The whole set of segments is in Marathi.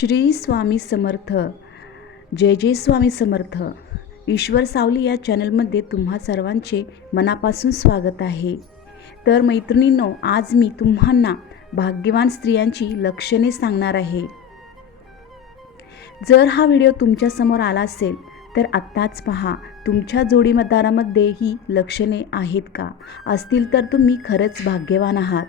श्री स्वामी समर्थ. जय जय स्वामी समर्थ. ईश्वर सावली या चॅनलमध्ये तुम्हा सर्वांचे मनापासून स्वागत आहे. तर मैत्रिणींनो आज मी तुम्हाला भाग्यवान स्त्रियांची लक्षणे सांगणार आहे. जर हा व्हिडिओ तुमच्यासमोर आला असेल तर आत्ताच पहा तुमच्या जोडीमदारामध्ये ही लक्षणे आहेत का? असतील तर तुम्ही खरंच भाग्यवान आहात.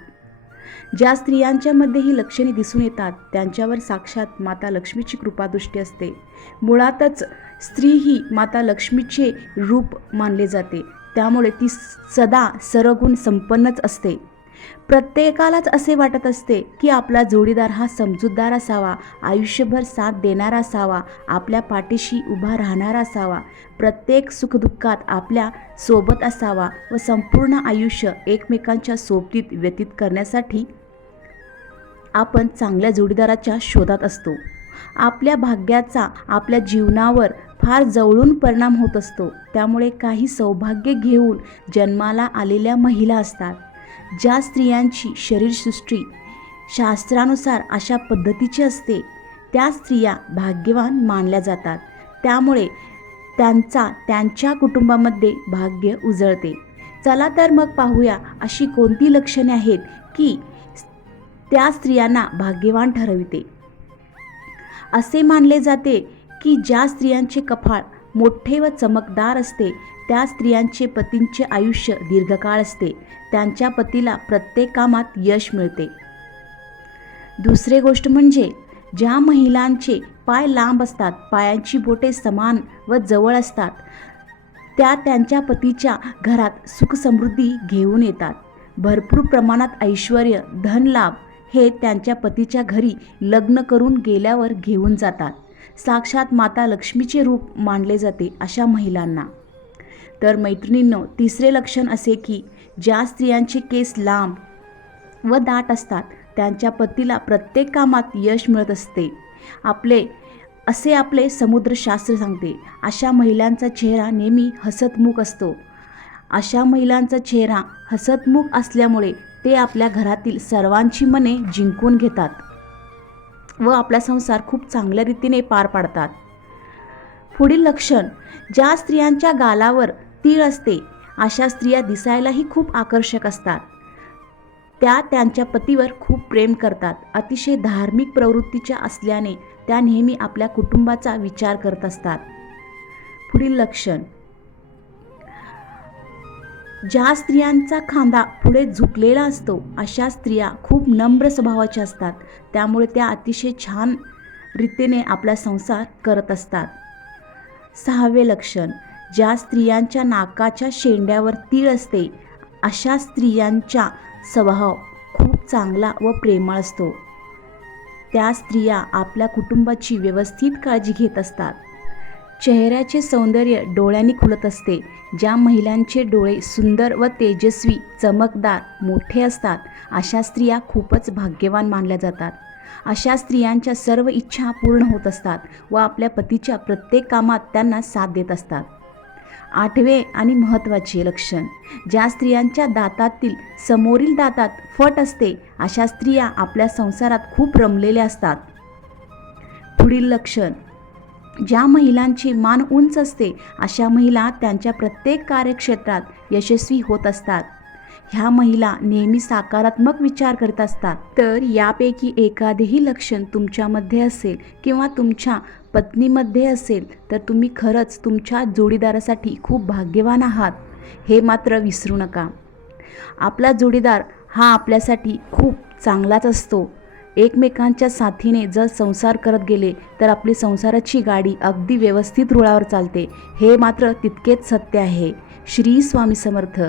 ज्या स्त्रियांच्यामध्ये ही लक्षणे दिसून येतात त्यांच्यावर साक्षात माता लक्ष्मीची कृपादृष्टी असते. मुळातच स्त्री ही माता लक्ष्मीचे रूप मानले जाते. त्यामुळे ती सदा सरगुण संपन्नच असते. प्रत्येकालाच असे वाटत असते की आपला जोडीदार हा समजूतदार असावा आयुष्यभर साथ देणारा असावा आपल्या पाठीशी उभा राहणारा असावा. प्रत्येक सुखदुःखात आपल्यासोबत असावा व संपूर्ण आयुष्य एकमेकांच्या सोबतीत व्यतीत करण्यासाठी आपण चांगल्या जोडीदाराच्या शोधात असतो. आपल्या भाग्याचा आपल्या जीवनावर फार जवळून परिणाम होत असतो. त्यामुळे काही सौभाग्य घेऊन जन्माला आलेल्या महिला असतात. ज्या स्त्रियांची शरीरसृष्टी शास्त्रानुसार अशा पद्धतीची असते त्या स्त्रिया भाग्यवान मानल्या जातात. त्यामुळे त्यांचा त्यांच्या कुटुंबामध्ये भाग्य उजळते. चला तर मग पाहूया अशी कोणती लक्षणे आहेत की त्या स्त्रियांना भाग्यवान ठरविते. असे मानले जाते की ज्या स्त्रियांचे कपाळ मोठे व चमकदार असते त्या स्त्रियांचे पतींचे आयुष्य दीर्घकाळ असते. त्यांच्या पतीला प्रत्येक कामात यश मिळते. दुसरी गोष्ट म्हणजे ज्या महिलांचे पाय लांब असतात पायांची बोटे समान व जवळ असतात त्या त्यांच्या पतीच्या घरात सुखसमृद्धी घेऊन येतात. भरपूर प्रमाणात ऐश्वर धनलाभ हे त्यांच्या पतीच्या घरी लग्न करून गेल्यावर घेऊन जातात. साक्षात माता लक्ष्मीचे रूप मानले जाते अशा महिलांना. तर मैत्रिणींनो तिसरे लक्षण असे की ज्या स्त्रियांचे केस लांब व दाट असतात त्यांच्या पतीला प्रत्येक कामात यश मिळत असते. आपले असे आपले समुद्रशास्त्र सांगते अशा महिलांचा चेहरा नेहमी हसतमुख असतो. अशा महिलांचा चेहरा हसतमुख असल्यामुळे ते आपल्या घरातील सर्वांची मने जिंकून घेतात व आपला संसार खूप चांगल्या रीतीने पार पाडतात. पुढील लक्षण ज्या स्त्रियांच्या गालावर तीळ असते. अशा स्त्रिया दिसायलाही खूप आकर्षक असतात. त्या त्यांच्या पतीवर खूप प्रेम करतात. अतिशय धार्मिक प्रवृत्तीच्या असल्याने त्या नेहमी आपल्या कुटुंबाचा विचार करत असतात. पुढील लक्षण. ज्या स्त्रियांचा खांदा पुढे झुकलेला असतो अशा स्त्रिया खूप नम्र स्वभावाच्या असतात. त्यामुळे त्या अतिशय छान रीतीने आपला संसार करत असतात. सहावे लक्षण. ज्या स्त्रियांच्या नाकाच्या शेंड्यावर तीळ असते अशा स्त्रियांचा स्वभाव खूप चांगला व प्रेमळ असतो. त्या स्त्रिया आपल्या कुटुंबाची व्यवस्थित काळजी घेत असतात. चेहऱ्याचे सौंदर्य डोळ्यांनी खुलत असते ज्या महिलांचे डोळे सुंदर व तेजस्वी चमकदार मोठे असतात अशा स्त्रिया खूपच भाग्यवान मानल्या जातात. अशा स्त्रियांच्या सर्व इच्छा पूर्ण होत असतात व आपल्या पतीच्या प्रत्येक कामात त्यांना साथ देत असतात. आठवे आणि महत्त्वाचे लक्षण. ज्या स्त्रियांच्या दातातील समोरील दातात फट असते अशा स्त्रिया आपल्या संसारात खूप रमलेल्या असतात. पुढील लक्षण. ज्या महिलांची मान उंच असते अशा महिला त्यांच्या प्रत्येक कार्यक्षेत्रात यशस्वी होत असतात. ह्या महिला नेहमी सकारात्मक विचार करत असतात. तर यापैकी एखादेही लक्षण तुमच्यामध्ये असेल किंवा तुमच्या पत्नीमध्ये असेल तर तुम्ही खरंच तुमच्या जोडीदारासाठी खूप भाग्यवान आहात. हे मात्र विसरू नका. आपला जोडीदार हा आपल्यासाठी खूप चांगलाच असतो. एकमेकांच्या साथीने जर संसार करत गेले तर आपली संसाराची गाडी अगदी व्यवस्थित रुळावर चालते. हे मात्र तितकेच सत्य आहे. श्री स्वामी समर्थ.